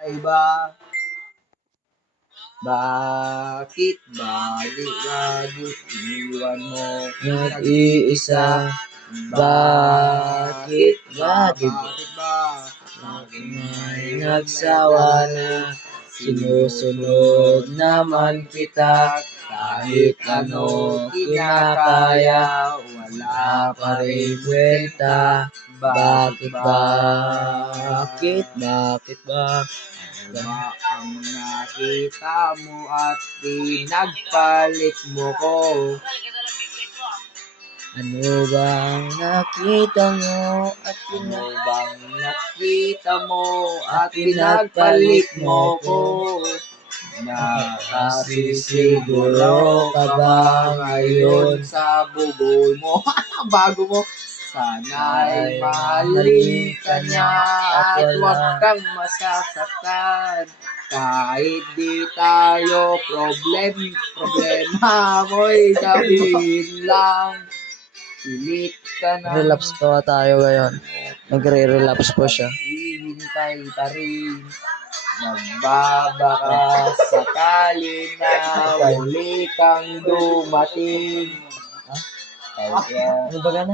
Ay ba? Bakit lagi iniwan mo Nag-iisa, bakit ba? Bakit ba? Laging may nagsawa na, sinusunod naman kita, kahit ano kinakaya, wala pa rin kwenta. Bakit ba? Bakit ba? Ba ang nakita mo at pinagpalit mo ko? Ano bang nakita mo at Ano bang nakita mo at pinagpalit mo ko? Nakasisiguro ka ba ngayon sa bugoy mo? Bago mo, sana'y mahalin ka niya at huwag kang masasaktan. Kahit di tayo problema mo'y sabihin lang. Pilit ka na. relapse pa tayo ngayon? Nagre-relapse po siya. Hihintay pa rin. Nagbabaka sakali na muli kang dumating. Ano ba gana?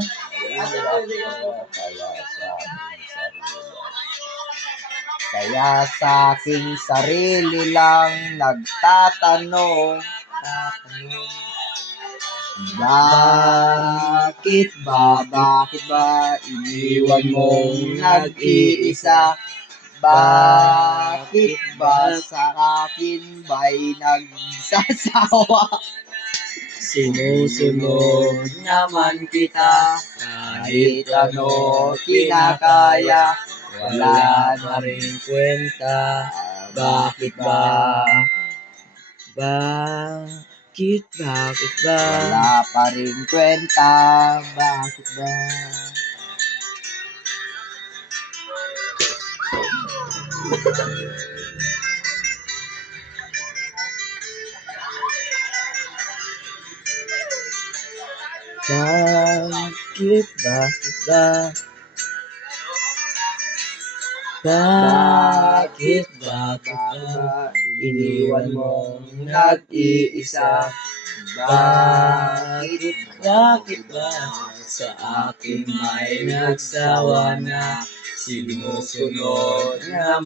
Kaya sa aking sarili lang nagtatanong, bakit ba iniwan mong nag-iisa? Bakit ba sa akin ba'y nagsasawa? Sinusunod naman kita, Kahit ano kinakaya, wala na rin kwenta. Bakit ba? Bakit ba? Wala pa rin kwenta. Bakit ba? Bakit ba? Bakit ba? Iniwan mong nag-iisa? Bakit ba? Sa akin may nagsawa na, sinusunod na